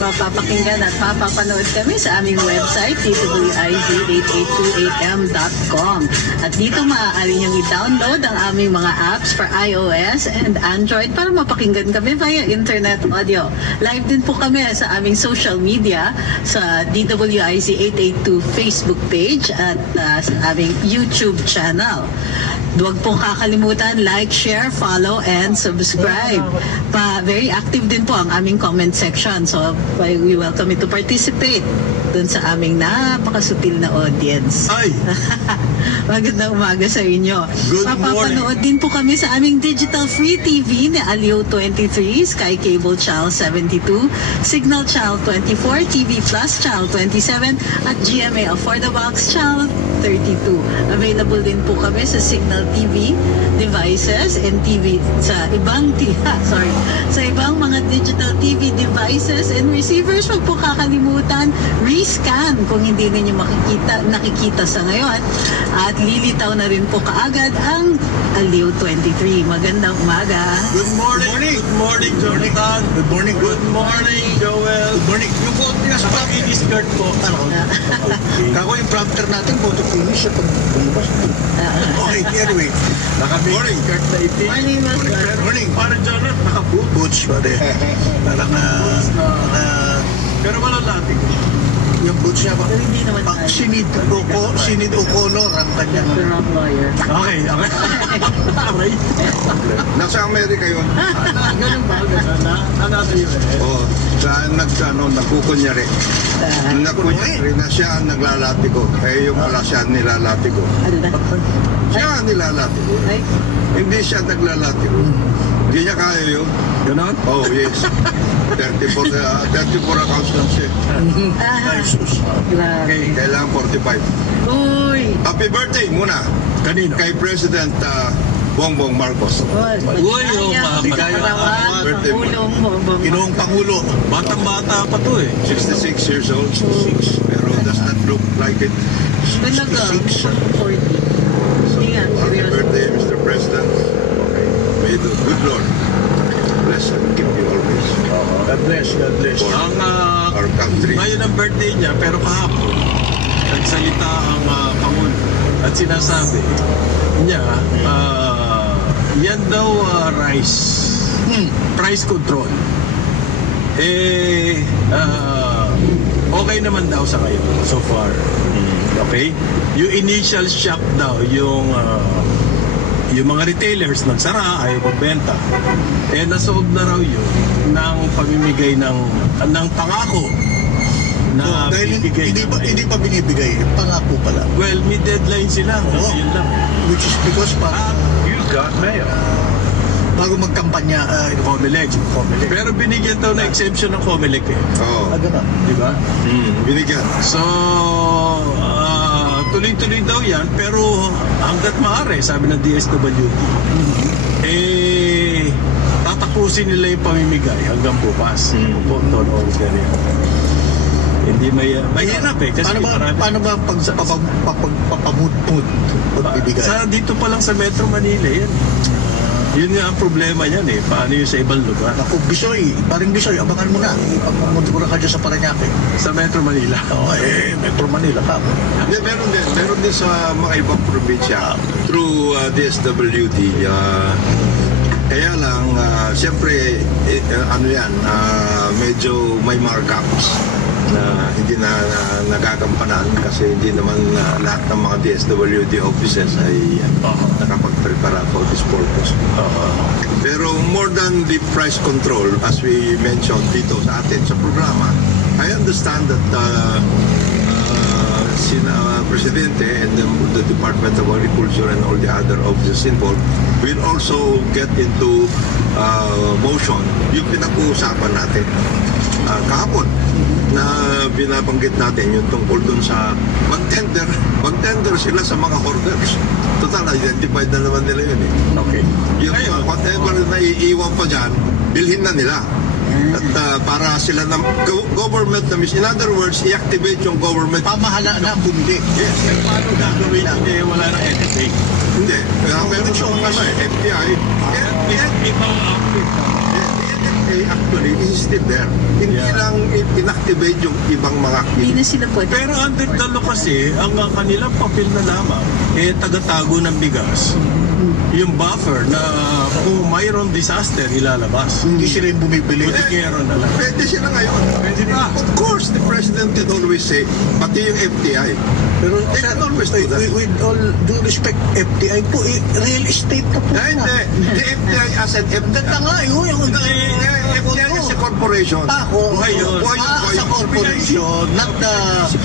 Mapapakinggan at mapapanood kami sa aming website twiz882am.com at dito maaari niyong i-download ang aming mga apps for iOS and Android para mapakinggan kami via internet audio. Live din po kami sa aming social media sa DWIZ882 Facebook page at sa aming YouTube channel. Huwag pong kakalimutan, like, share, follow, and subscribe. Very active din po ang aming comment section. So, we welcome you to participate dun sa aming napakasutil na audience. Ay! Magandang umaga sa inyo. Good morning. Mapapanood din po kami sa aming digital free TV ni Aliw 23, Sky Cable Channel 72, Signal Channel 24, TV Plus Channel 27, at GMA Affordable Channel 32. Available din po kami sa Signal TV devices and TV sa ibang sa ibang mga digital TV devices and receivers. Huwag po kakalimutan rescan kung hindi ninyo nakikita sa ngayon, at lilitaw na rin po kaagad ang Aliw 23. Magandang umaga. Good morning. Good morning, Jonathan. Good morning. Good morning, Joel. Good morning. Yung photo niya sa pag-i-skirt po. Kako yung prompter natin, photo finish siya pag bumabas. Okay, anyway. Naka-morning. Skirt na itim. Morning, morning. Para Jonathan, naka-boots. Parang pero wala lating. Yung boots niya ba? Hindi naman pang sinid O'Connor ang kanyang lawyer. Okay. Nasa Amerika yun. Ganun ba? Nasa US. Oo. Nagkukunyari. Nagkukunyari na siya ang naglalati ko. Yung pala siya ang nilalati ko. Siya ang nilalati ko. Hindi siya naglalati ko. Hindi niya kaya yun. Ganon? Oh, yes. 34 accounts lang siya. Okay. Kailangan 45. Uy! Happy birthday muna. Kanino? Kay President Bongbong Marcos. Uy, Pangulong Bongbong. Ginoong Pangulo. Batang-bata pa to eh. 66 years old. Pero does not look like it. Talaga, 40. Happy birthday, Mr. President. Okay. May the good Lord bless and keep you always. God bless. For Ang our country. ngayon ang birthday niya, pero kahapon nagsalita ang Pangulo at sinasabi niya yan daw price control okay naman daw sa ngayon so far. Okay, yung initial shock daw yung mga retailers nagsara, ayaw magbenta, nasolve na raw yun ng pamimigay ng pangako na dahil bibigay hindi pa binibigay, pangako pala. Well, may deadline sila. Yun lang. Which is because you got mail. Bago magkampanya, Comelec. Pero binigyan daw na exemption ng Comelec eh. Oo. Gano'n. Di ba? Binigyan. So, tuloy-tuloy daw yan, pero hanggat maaari, sabi ng DSWD, tatapusin nila yung pamimigay hanggang bukas. Hindi mahirap eh. Kasi paano ba pagpapamudpud pagbibigay? Dito pa lang sa Metro Manila yan. Yun nga ang problema niyan eh. Paano yung sa ibang lugar? Naku, Bisoy, paring Bisoy, abangan mo na. Ipagmamudpura ka dyan sa Parañaque. Sa Metro Manila. Metro Manila ka. Meron din sa mga ibang probinsya through DSWD. Kaya lang, siyempre, medyo may markups na hindi na nagagampanan kasi hindi naman lahat ng mga DSWD offices ay nakapag-prepara for this purpose. Pero more than the price control, as we mentioned dito sa atin sa programa, I understand that Presidente and the Department of Agriculture and all the other offices involved will also get into motion yung pinag-uusapan natin kahapon na binabanggit natin yung tungkol dun sa mag-tender sila sa mga hoarders. Total, identified na naman nila yun eh. Okay. Yung whatever na iiwan pa dyan, bilhin na nila. At para sila na government na in other words, i-activate yung government. Pamahalaan na bundi. Yes. Paano gagawin hindi wala na anything? Hindi. Meron siyang FTI. Ibang outfit. Actually, is still there. Hindi lang inactivate yung ibang mga Hindi na sila pwede. Pero under the law kasi, ang kanilang papel na lamang, tagatago ng bigas. Yung buffer na kung mayroon disaster, ilalabas. Hindi sila yung bumibili. Butikero na lang. Pwede sila ngayon. Of course, the president can always say, pati yung FTI. Pero They can always do that. with all due respect, FTI po, real estate na po. Hindi. The FTI as an FTI. Ganda nga yun. Yung FTI as a corporation. Buhay sa corporation, not the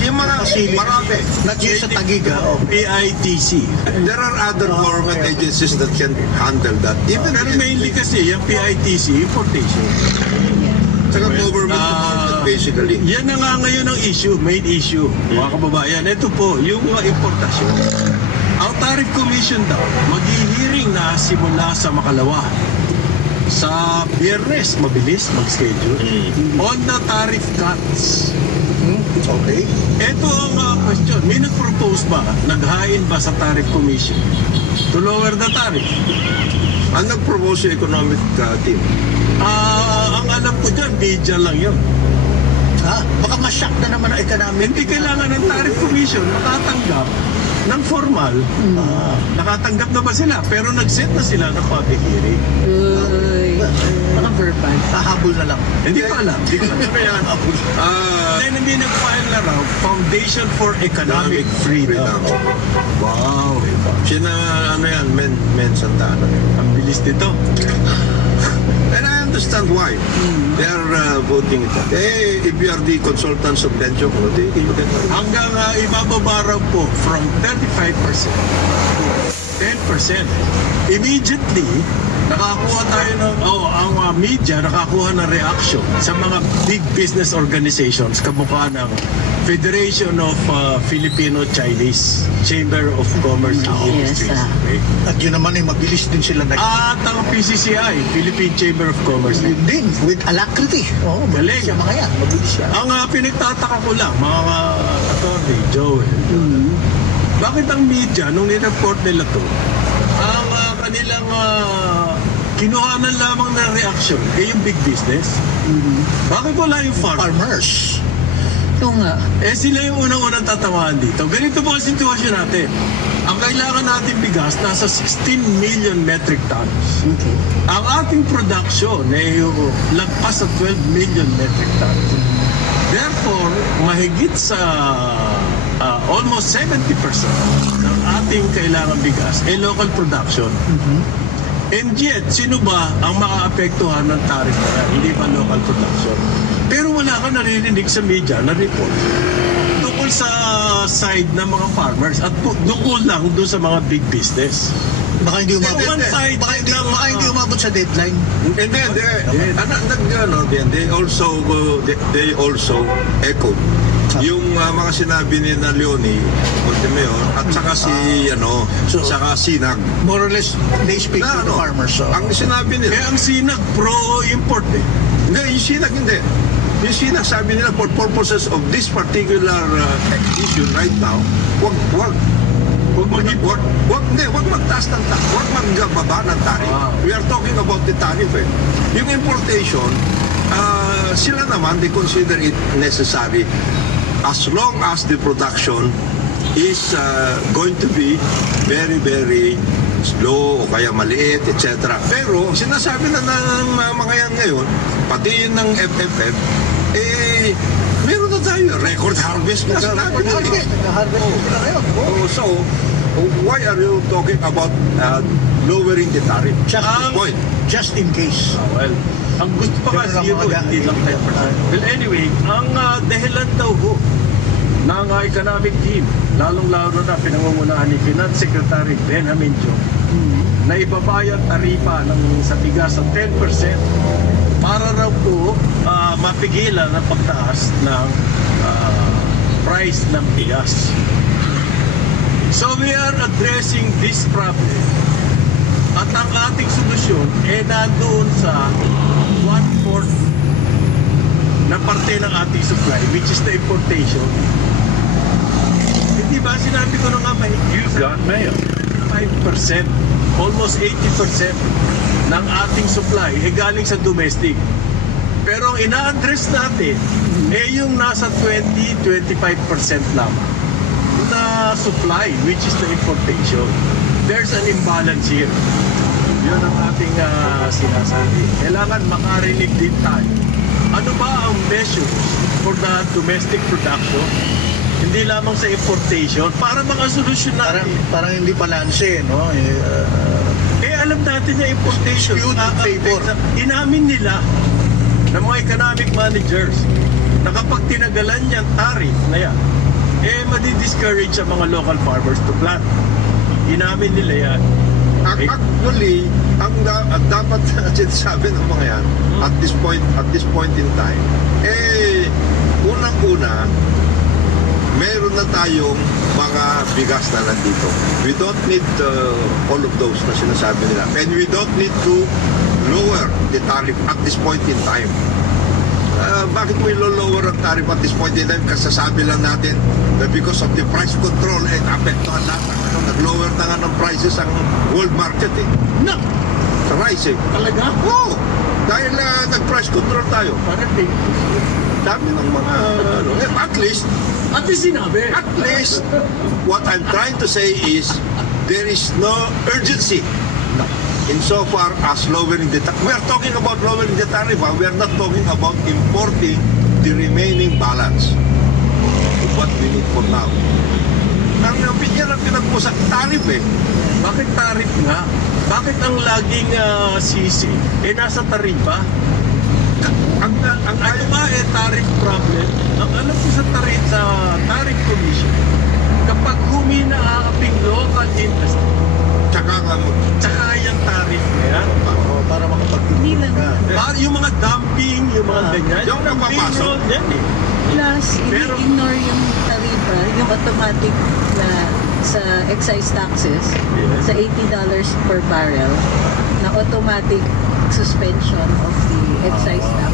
Yung mga marami. not yung sa Tagiga. PITC. There are other government agencies that can handle that. Even Pero mainly kasi, yung PITC, importation. Saka government department, basically. Yan na nga ngayon ang issue, main issue. Mga kababayan, ito po, yung importasyon. Ang Tariff Commission daw, maghihiring na simula sa makalawa. Sa Biyernes, mabilis mag-schedule. On the tariff cuts. Okay. Ito ang question. May nag-propose ba, naghain ba sa Tariff Commission to lower the tariff? Ang nag-propose yung economic team. Ang alam ko dyan, media lang yun. Baka ma-shock na naman ang economic. Hindi kailangan ng Tariff Commission makatanggap ng formal. Nakatanggap na ba sila? Pero nag-set na sila ng public hearing. Mga verbal. Hahabol na lang. Hindi ko alam. Hindi ko alam. Kaya then hindi nag-file na raw Foundation for Economic Freedom. Wow. Sina, Men Santana. Ang bilis nito. And I understand why. They are voting it out. If you are the consultants of Benjo, you can... Hanggang ibababa raw po from 35% to 10%. Immediately, nakakuha tayo ng, ang media nakakuha ng reaction sa mga big business organizations kamukha ng Federation of Filipino-Chinese Chamber of Commerce and Industries. Okay? At yun naman ay mabilis din sila At ang PCCI, Philippine Chamber of Commerce. Yun din, with alacrity. Mabilis siya mga yan. Mabilis siya. Ang pinagtataka ko lang, mga attorney, Joel, bakit ang media, nung nireport nila to, ang kanilang kinuhanan lamang ng reaction, yung big business? Bakit wala yung Farmers. Ito nga. Sila yung unang-unang tatamaan dito. Ganito po ang sitwasyon natin. Ang kailangan natin bigas, nasa 16 million metric tons. Okay. Ang ating production ay lagpas sa 12 million metric tons. Therefore, mahigit sa almost 70% ng ating kailangan bigas ay local production. And yet, sino ba ang makaapektuhan ng tariff na yan? Hindi ba local production? Pero wala ka naririnig sa media na report tungkol sa side ng mga farmers at tungkol lang doon sa mga big business. Baka hindi umabot. Baka hindi umabot sa deadline. And then they also echoed yung mga sinabi ni na Leonie Montemayor at saka saka Sinag. More or less, they speak to the farmers. So. Ang sinabi nila. Kaya ang Sinag pro-import Hindi, yung Sinag hindi. Yung Sinag sabi nila for purposes of this particular issue right now, wag magtaas ng tariff. Wag magbaba ng tariff. We are talking about the tariff. Yung importation, sila naman, they consider it necessary as long as the production is going to be very, very slow o kaya maliit, etc. Pero sinasabi na ng mga yan ngayon, pati yun ng FFF, meron na tayo record harvest na sinabi na. So, why are you talking about lowering the tariff? Just in case. Well, ang gusto pa kasi yun, hindi lang 10%. Well, anyway, ang dahilan daw ho ng economic team, lalong-lalo na pinangungunahan ni Finance Secretary Benjamin Joe, na ibabayad taripa sa bigas sa 10% para raw po mapigilan ang pagtaas ng price ng bigas. So we are addressing this problem. At ang ating solusyon nandoon sa 1/4 na parte ng ating supply, which is the importation. Hindi ba sinabi ko na nga may You got mail. 5%, almost 80% ng ating supply ay galing sa domestic. Pero ang ina-address natin yung nasa 20-25% lamang na supply, which is the importation. There's an imbalance here. Yun ang ating sinasabi. Kailangan makarinig din tayo. Ano ba ang measures for the domestic production? Hindi lamang sa importation para mga solusyon natin. Parang hindi balanse, no? Alam natin na importation. Favor. Inamin nila ng mga economic managers na kapag tinagalan yung tariff na yan, madi-discourage ang mga local farmers to plant. Inamin nila yan. Actually, ang dapat sinasabi ng mga yan at this point in time, unang-una, meron na tayong mga bigas na nandito. We don't need all of those na sinasabi nila. And we don't need to lower the tariff at this point in time. Bakit mo ilo-lower ang tariff at this point in time? Kasi sabi lang natin na because of the price control apektuhan lahat. Nag-lower na nga ng prices ang world market No! Sa rice Talaga? Oo! Dahil nag-price control tayo. Parang Dami ng mga at least sinabi. At least, what I'm trying to say is, there is no urgency insofar as lowering the tariff. We are talking about lowering the tariff. We are not talking about importing the remaining balance of what we need for now. Ang opinion ang pinag-usap, tariff Bakit tariff nga? Bakit ang laging sisi nasa tarifa? Ang ano ba tariff problem? Ang alam ko sa tariff commission, kapag humina ang ating local industry, tsaka yung tariff na yan. Para makapagpipili ka. Yung mga dumping, yung mga ganyan. Yung napapasok. Yan Plus, ignore yung tarifa, yung automatic na sa excise taxes, sa $80 per barrel, na automatic suspension of the excise tax.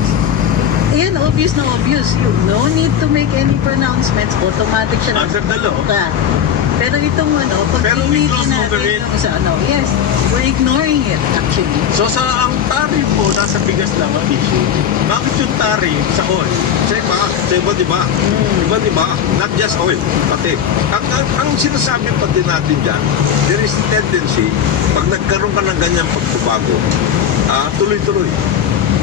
Ayan, obvious na obvious. You no need to make any pronouncements. Automatic siya. Under the law. Pero itong pag pilitin natin sa yes, we're ignoring it actually. So ang tariff po, nasa bigas lang ang issue. Bakit yung tariff sa oil? Sa iba, di ba? Not just oil, pati. Ang sinasabi pati natin dyan, there is tendency, pag nagkaroon ka ng ganyang pagbabago, tuloy-tuloy.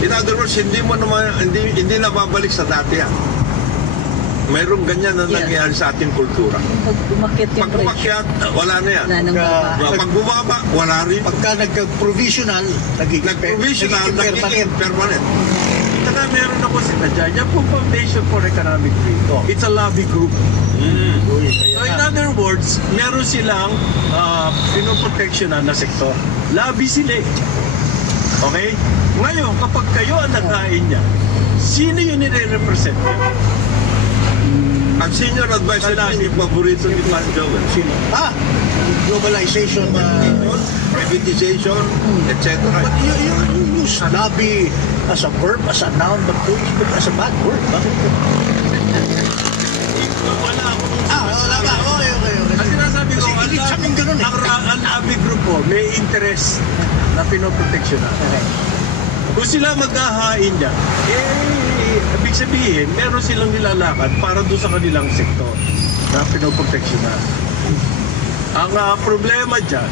In other words, hindi na babalik sa dati yan. Mayroong ganyan na nangyayari sa ating kultura. Pag umakyat yung Pag umakyat, wala na yan. Pag bumaba, wala rin. Pagka nag-provisional, nagiging permanent. Saka meron ako sinadya. Yan po Foundation for Economic Freedom. It's a lobby group. So in other words, meron silang pinoproteksyonan na sektor. Lobby sila. Okay? Ngayon, kapag kayo ang naghain niya, sino yun nire-represent niya? Ang senior advisor namin, yung paborito ni Pat Joel. Sino? Globalization, privatization, etc. But you use lobby as a verb, as a noun, but you use it as a bad word. Bakit? Wala akong... Wala ba? Okay. Ang sinasabi ko, Kasi ilit sa amin ganun ang lobby group po, may interest na pinoproteksyonan. Kung sila maghahain niya, ibig sabihin, meron silang nilalakad para doon sa kanilang sektor na pinoproteksyonan. Ang problema dyan,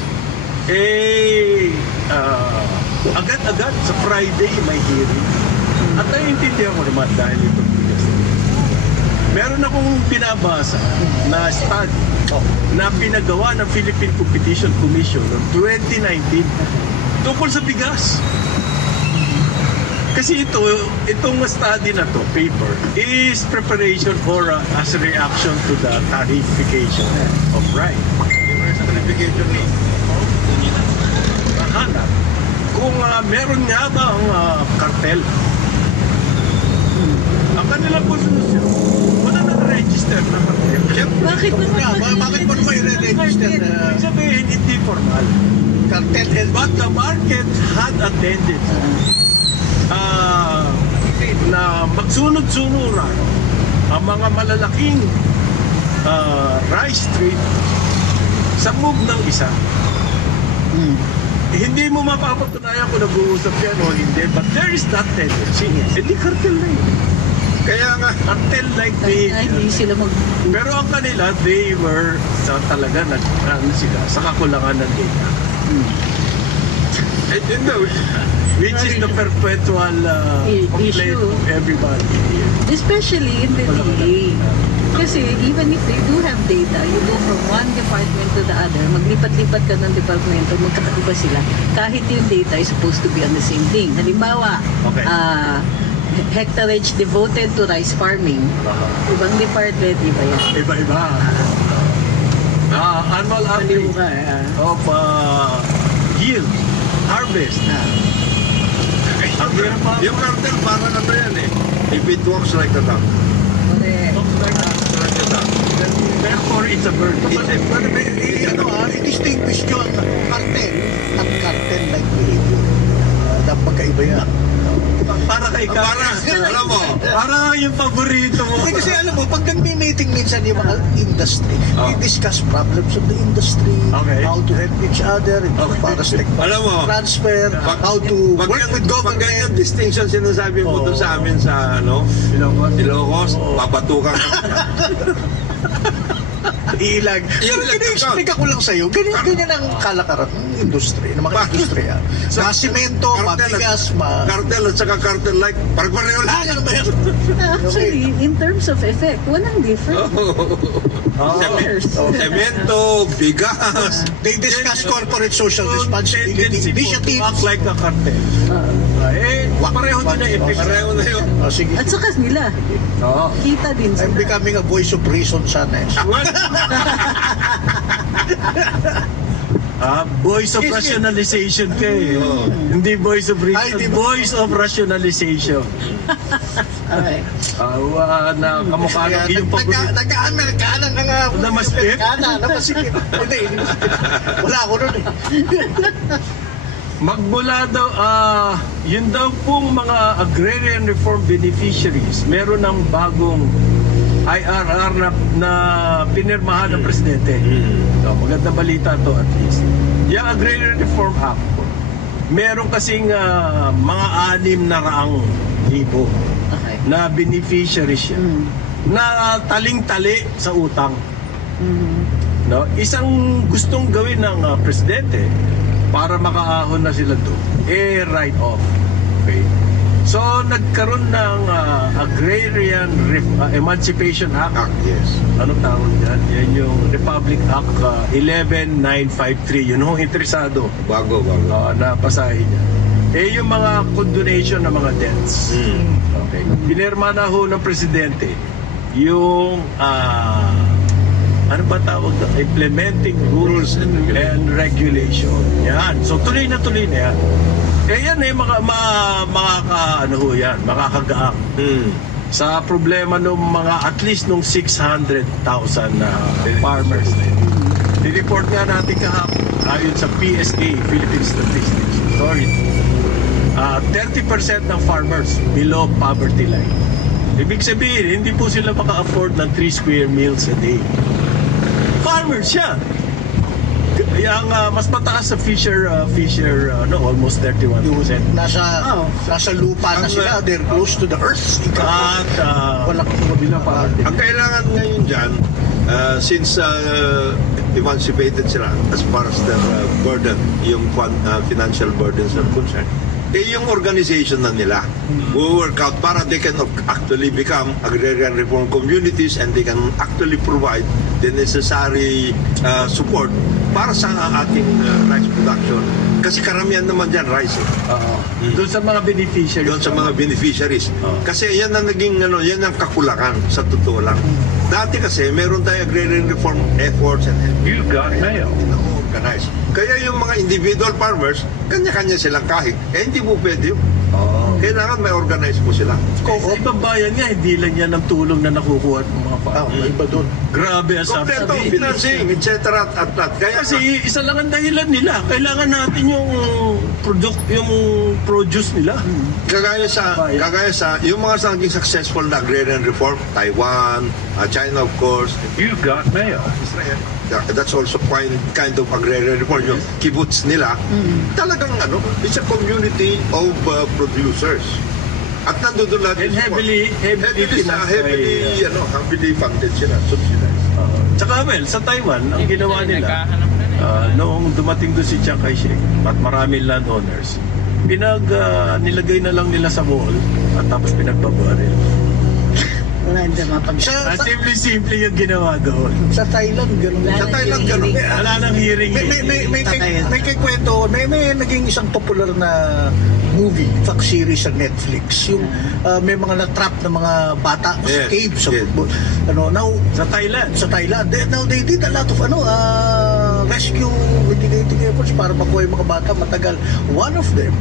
agad-agad sa Friday may hearing. At naiintindihan ko naman dahil ito bigas. Meron akong binabasa na study na pinagawa ng Philippine Competition Commission noong 2019 tungkol sa bigas. Kasi itong study na to, paper, is preparation for as a reaction to the tarification of rice. Tarification ni. Hanap kung meron nga ba ang cartel. Ang kanilang constitution, wala na-register na cartel. Bakit Bakit mo naman i-register? Ibig sabihin, hindi formal. Cartel. But the market had attended. na magsunod-sunuran ang mga malalaking rice trade sa move ng isa. Hindi mo mapapatunayan kung nag-uusap yan o hindi, but there is that tendency. Hindi cartel na yun. Kaya nga, cartel-like Hindi sila Pero ang kanila, they were talaga sila sa kakulangan ng data. And you know, which is the perpetual complaint of everybody here. Especially in the DA. Kasi even if they do have data, you go from one department to the other, maglipat-lipat ka ng departmento, magkakaiba sila. Kahit yung data is supposed to be on the same thing. Halimbawa, hectarage devoted to rice farming. Ibang department, iba yan. Iba-iba. Annual average of yield, harvest. Yung cartel parang ano yan eh. If it works like a duck. Therefore, it's a bird. I-distinguish nyo ang cartel at cartel-like behavior. Magkaiba yan. Para kay alam mo, para yung paborito mo. Kasi alam mo, pag nagmi-meeting minsan yung mga industry, we discuss problems of the industry, how to help each other, para sa transfer, how to work with government. Pag ganyan distinction sinasabi mo doon sa amin sa Ilocos, babatukan ka. Ilag. I-explica ko lang sa'yo, ganyan ang kalakaran ng industry, ng mga industriya. Masimento, mabigas, cartel at saka cartel-like, parang pareho lang. Ganun ba yan? Actually, in terms of effect, walang difference. Semento, bigas. They discuss corporate social responsibility initiatives. Act like a cartel. Pareho din na effect. Pareho na yun. At saka nila, kita din I'm sila. becoming a voice of reason sana eh. Voice of rationalization kayo. Hindi voice of reason, voice of rationalization. Okay. Na kamukha ng iyong paborito. Nag-Amerikana na nga. Namaspit? Namaspit. Hindi. Wala ako nun eh. Magmula daw, yun daw pong mga agrarian reform beneficiaries, meron ng bagong IRR na pinirmahan ng presidente. So, magandang balita to at least. Yung Agrarian Reform Act, meron kasing mga 600,000 na beneficiaries siya. Na taling-tali sa utang. No? Isang gustong gawin ng presidente para makaahon na sila doon, write off. Okay? So, nagkaroon ng Agrarian Emancipation Act. Yes. Anong tawag yan? Yan yung Republic Act 11953. Yun ho, interesado. Bago. Napasahin niya. Yung mga condonation ng mga debts. Okay. Pinirma na ho ng presidente yung ano ba tawag na? Implementing rules and regulation. Yan. So, tuloy na yan. Yan makakagaang sa problema ng mga at least nung 600,000 na farmers. I-report nga natin kahapon ayon sa PSA, Philippine Statistics Authority. 30% ng farmers below poverty line. Ibig sabihin, hindi po sila maka-afford ng 3 square meals a day. Farmers siya. Kaya mas mataas sa Fisher almost 31%. Nasa lupa na sila, they're close to the earth. At walang mabilang pa. Ang kailangan ngayon dyan, since emancipated sila as far as their burden, yung financial burdens are concerned, yung organization na nila will work out para they can actually become agrarian reform communities and they can actually provide the necessary support para sa ating rice production. Kasi karamihan naman dyan rice. Doon sa mga beneficiaries. Doon sa mga beneficiaries. Kasi yan ang naging, yan ang kakulangan sa totoo lang. Dati kasi meron tayo agrarian reform efforts and You got mail. Organized. Kaya yung mga individual farmers, kanya-kanya silang kahig. Hindi mo pwede yun. Kailangan may organize po sila. Sa ibang bayan nga, hindi lang yan ang tulong na nakukuha ng mga farmer. Iba doon. Grabe ang Kompleto, financing, etc. at. Kaya Kasi isa lang ang dahilan nila. Kailangan natin yung produce nila. kagaya sa yung mga naging successful na agrarian reform, Taiwan, China of course, You've got mail. Israel. That's also kind of agrarian reform. Yung kibbutz nila, talagang it's a community of producers. At nandun lahat And yung heavily funded sila, subsidized. Tsaka sa Taiwan, ang ginawa nila, noong dumating doon si Chiang Kai-shek at maraming landowners, nilagay na lang nila sa mall at tapos pinagbabaril. Simple yung ginawa doon. Sa Thailand, gano'n. Sa Thailand, gano'n. Wala nang hearing. May kikwento, may naging isang popular na movie, fact series sa Netflix. Yung may mga na-trap na mga bata sa cave, sa football. Sa Thailand. Now they did a lot of rescue mitigating efforts para makuha yung mga bata matagal. One of them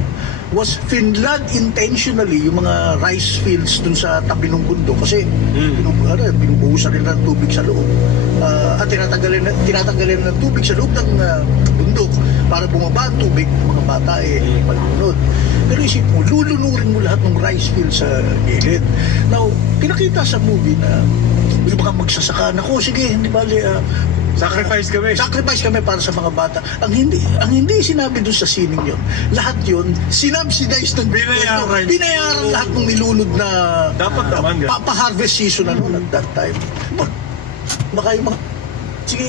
was Finland intentionally yung mga rice fields dun sa tabi ng bundok kasi binubuhusan nila ng tubig sa loob at tinatanggalin ng tubig sa loob ng bundok para bumaba ang tubig, mga bata malunod. Pero isip mo, lulunurin mo lahat ng rice fields sa gilid. Now, pinakita sa movie na yung mga magsasaka, sige, hindi bali, Sacrifice kami para sa mga bata. Ang hindi sinabi doon sa sining yon. Lahat yon sinubsidize ng binayaran lahat ng nilunod na dapat naman pa-harvest season at that time. Baka yung mga sige